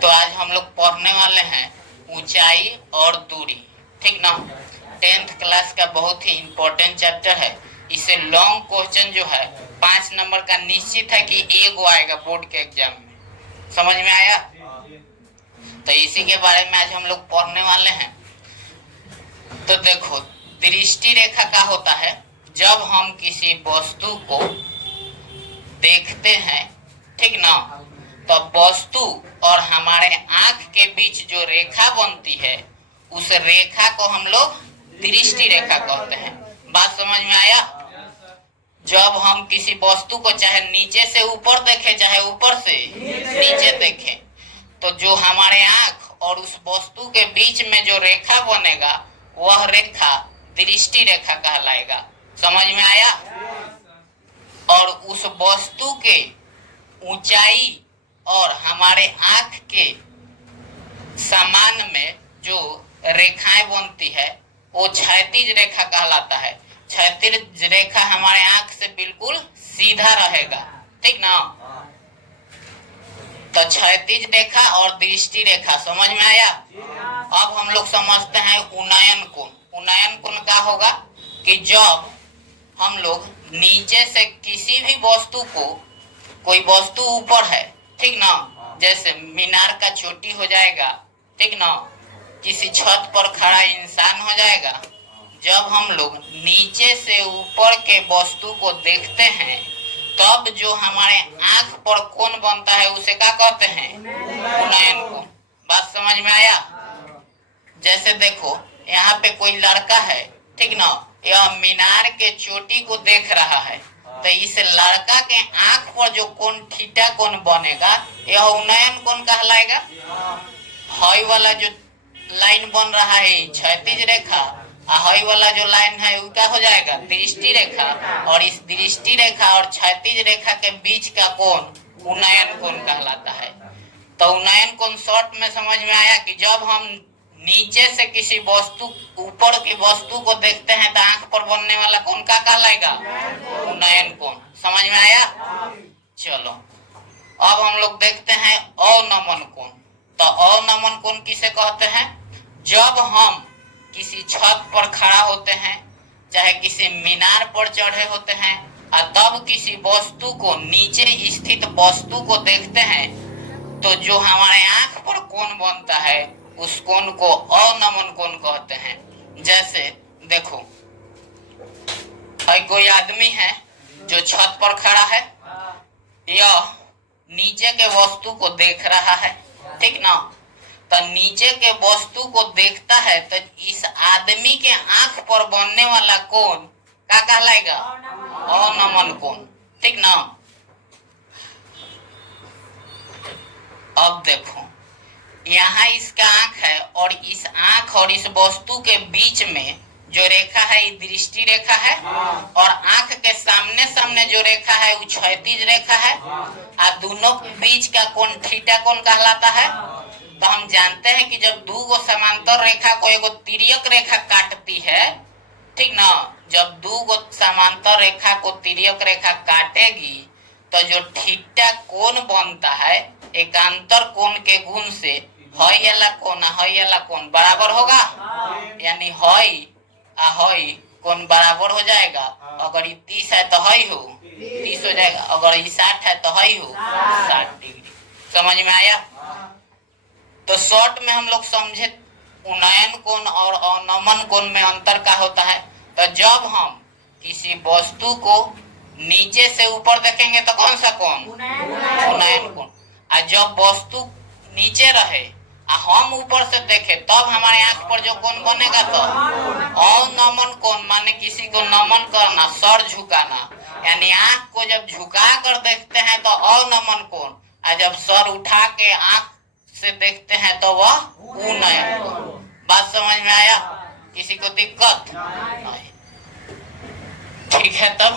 तो आज हम लोग पढ़ने वाले हैं ऊंचाई और दूरी, ठीक ना। 10th क्लास का बहुत ही इम्पोर्टेंट चैप्टर है। इसे लॉन्ग क्वेश्चन जो है 5 नंबर का निश्चित है कि एगो आएगा बोर्ड के एग्जाम में। समझ में आया? तो इसी के बारे में आज हम लोग पढ़ने वाले हैं। तो देखो, दृष्टि रेखा क्या होता है? जब हम किसी वस्तु को देखते हैं, ठीक ना, तो वस्तु और हमारे आंख के बीच जो रेखा बनती है उस रेखा को हम लोग दृष्टि रेखा कहते हैं। बात समझ में आया? जब हम किसी वस्तु को चाहे नीचे से ऊपर देखें चाहे ऊपर से नीचे देखें, तो जो हमारे आंख और उस वस्तु के बीच में जो रेखा बनेगा वह रेखा दृष्टि रेखा कहलाएगा। समझ में आया? और उस वस्तु के ऊंचाई और हमारे आंख के समान में जो रेखाएं बनती है वो क्षैतिज रेखा कहलाता है। क्षैतिज रेखा हमारे आंख से बिल्कुल सीधा रहेगा, ठीक ना। तो क्षैतिज रेखा और दृष्टि रेखा समझ में आया? अब हम लोग समझते हैं उन्नयन कोण। उन्नयन कोण क्या होगा कि जब हम लोग नीचे से किसी भी वस्तु को, कोई वस्तु ऊपर है, ठीक ना, जैसे मीनार का चोटी हो जाएगा, ठीक ना, किसी छत पर खड़ा इंसान हो जाएगा। जब हम लोग नीचे से ऊपर के वस्तु को देखते हैं तब जो हमारे आंख पर कोण बनता है उसे क्या कहते हैं? उन्नयन कोण। बात समझ में आया? जैसे देखो, यहाँ पे कोई लड़का है, ठीक ना, यह मीनार के चोटी को देख रहा है, तो इस लड़का के आंख पर जो कोण थीटा कोण बनेगा यह उन्नयन कोण कहलाएगा। हई वाला जो लाइन बन रहा है क्षैतिज रेखा, हई वाला जो लाइन है वो क्या हो जाएगा? दृष्टि रेखा। और इस दृष्टि रेखा और क्षैतिज रेखा के बीच का कोण उन्नयन कोण कहलाता है। तो उन्नयन कोण शॉर्ट में समझ में आया कि जब हम नीचे से किसी वस्तु, ऊपर की वस्तु को देखते हैं तो आंख पर बनने वाला कोण क्या कहलाएगा? उन्नयन कोण। समझ में आया? चलो, अब हम लोग देखते हैं अवनमन कोण। तो अवनमन कोण किसे कहते हैं? जब हम किसी छत पर खड़ा होते हैं, चाहे किसी मीनार पर चढ़े होते हैं, और तब किसी वस्तु को, नीचे स्थित वस्तु को देखते हैं, तो जो हमारे आंख पर कोण बनता है उस कोण को अवनमन कोण कहते हैं। जैसे देखो, कोई आदमी है जो छत पर खड़ा है, यह नीचे के वस्तु को देख रहा है, ठीक ना। तो नीचे के वस्तु को देखता है तो इस आदमी के आंख पर बनने वाला कोण क्या कहलाएगा? अवनमन कोण, ठीक ना। अब देखो, यहाँ इसका आंख है और इस आंख और इस वस्तु के बीच में जो रेखा है ये दृष्टि रेखा है, और आंख के सामने सामने जो रेखा है वो क्षैतिज रेखा है, और दोनों के बीच का कोण थीटा कोण कहलाता है। तो हम जानते हैं कि जब दो गो समांतर रेखा को एगो तिर्यक रेखा काटती है, ठीक ना, जब दो गो समांतर रेखा को तिर्यक रेखा काटेगी तो जो थीटा कोण बनता है एकांतर कोण के गुण से हई वाला कोण बराबर होगा। यानी हई आ हई कोण बराबर हो जाएगा। अगर ये 30 है तो हई हो 30 हो जाएगा, अगर ये 60 है तो हई हो 60 डिग्री। समझ में आया? तो शॉर्ट में हम लोग समझे उन्नयन कोण और अवनमन कोण में अंतर क्या होता है। तो जब हम किसी वस्तु को नीचे से ऊपर देखेंगे तो कौन सा कोण? उन्नयन कोण। और जब वस्तु नीचे रहे और हम ऊपर से देखे तब हमारे आंख पर जो कोण बनेगा तो अवनमन कोण, माने किसी को नमन करना, सर झुकाना। यानी आंख को जब झुका कर देखते हैं तो अवनमन कोण, और जब सर उठा के आंख से देखते हैं तो वह उन्नयन कोण। बात समझ में आया? किसी को दिक्कत नहीं? ठीक है, तब